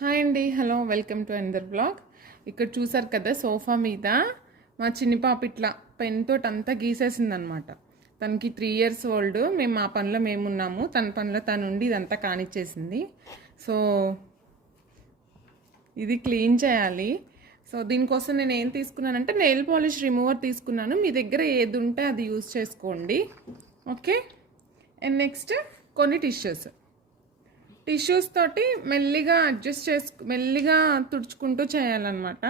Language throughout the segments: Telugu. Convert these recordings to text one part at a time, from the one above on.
హాయ్ అండి, hello, welcome to another blog. ఇక్కడ చూసారు కదా, సోఫా మీద మా చిన్ని పాప ఇట్లా పెన్ తోటి అంతా గీసేసిందనమాట. తనకి 3 years ఓల్డ్. మేము మా పనిలో మేమున్నాము, తన పనిలో తను ఉండి ఇదంతా కానిచ్చేసింది. సో ఇది క్లీన్ చేయాలి. సో దీనికోసం నేను ఏం తీసుకున్నానంటే నెయిల్ పాలిష్ రిమూవర్ తీసుకున్నాను. మీ దగ్గర ఏది ఉంటే అది యూజ్ చేసుకోండి, ఓకే. అండ్ నెక్స్ట్ కొన్ని టిష్యూస్ తోటి మెల్లిగా అడ్జస్ట్ మెల్లిగా తుడుచుకుంటూ చేయాలన్నమాట.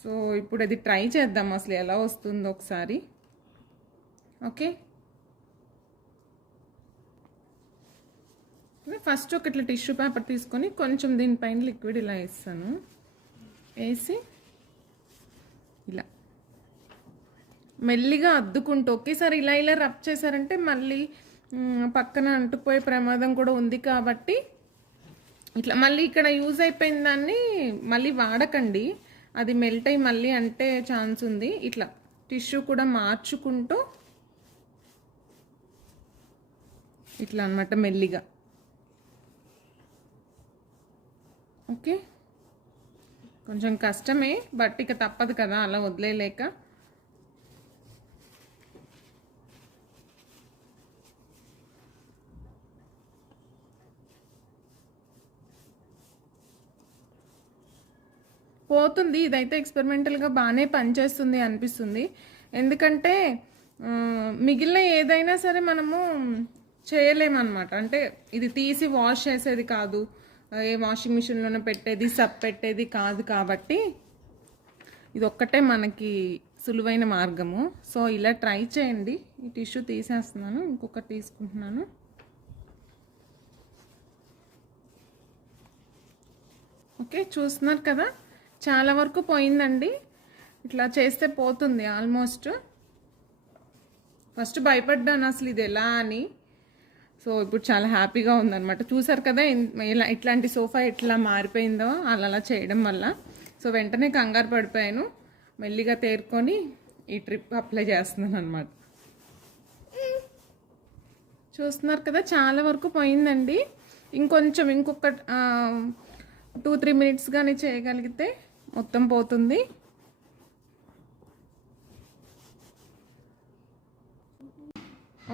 సో ఇప్పుడు అది ట్రై చేద్దాం అసలు ఎలా వస్తుందో ఒకసారి, ఓకే. ఫస్ట్ ఒక ఇట్లా టిష్యూ పేపర్ తీసుకొని కొంచెం దీనిపైన లిక్విడ్ ఇలా వేస్తాను. వేసి ఇలా మెల్లిగా అద్దుకుంటూ ఒకేసారి ఇలా ఇలా రబ్ చేశారంటే మళ్ళీ పక్కన అంటుకుపోయే ప్రమాదం కూడా ఉంది. కాబట్టి ఇట్లా మళ్ళీ ఇక్కడ యూజ్ అయిపోయిన దాన్ని మళ్ళీ వాడకండి, అది మెల్ట్ అయ్యి మళ్ళీ అంటే ఛాన్స్ ఉంది. ఇట్లా టిష్యూ కూడా మార్చుకుంటూ ఇట్లా అన్నమాట మెల్లిగా, ఓకే. కొంచెం కష్టమే, బట్ ఇక తప్పదు కదా అలా వదిలేయలేక. పోతుంది, ఇదైతే ఎక్స్పెరిమెంటల్గా బాగానే పనిచేస్తుంది అనిపిస్తుంది. ఎందుకంటే మిగిలిన ఏదైనా సరే మనము చేయలేమన్నమాట. అంటే ఇది తీసి వాష్ చేసేది కాదు, ఏ వాషింగ్ మిషన్లోనే పెట్టేది, సబ్ పెట్టేది కాదు. కాబట్టి ఇది ఒక్కటే మనకి సులువైన మార్గము. సో ఇలా ట్రై చేయండి. ఈ టిష్యూ తీసేస్తున్నాను, ఇంకొకటి తీసుకుంటున్నాను. ఓకే, చూస్తున్నారు కదా, చాలా వరకు పోయిందండి. ఇట్లా చేస్తే పోతుంది ఆల్మోస్ట్. ఫస్ట్ భయపడ్డాను అసలు ఇది ఎలా అని. సో ఇప్పుడు చాలా హ్యాపీగా ఉందన్నమాట. చూసారు కదా ఇట్లాంటి సోఫా ఎట్లా మారిపోయిందో అలా చేయడం వల్ల. సో వెంటనే కంగారు పడిపోయాను, మెల్లిగా తేరుకొని ఈ ట్రిప్ అప్లై చేస్తున్నాను అనమాట. చూస్తున్నారు కదా, చాలా వరకు పోయిందండి. ఇంకొక 2-3 minutes కానీ చేయగలిగితే మొత్తం పోతుంది.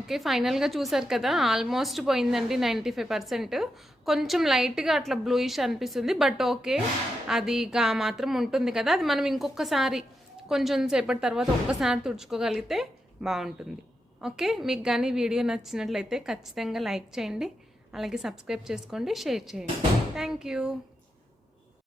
ఓకే, ఫైనల్గా చూసారు కదా, ఆల్మోస్ట్ పోయిందండి 95%. కొంచెం లైట్గా అట్లా బ్లూయిష్ అనిపిస్తుంది, బట్ ఓకే. అది మాత్రం ఉంటుంది కదా, అది మనం ఇంకొకసారి కొంచెం సేపటి తర్వాత ఒక్కసారి తుడుచుకోగలిగితే బాగుంటుంది, ఓకే. మీకు కానీ వీడియో నచ్చినట్లయితే ఖచ్చితంగా లైక్ చేయండి, అలాగే సబ్స్క్రైబ్ చేసుకోండి, షేర్ చేయండి. Thank you.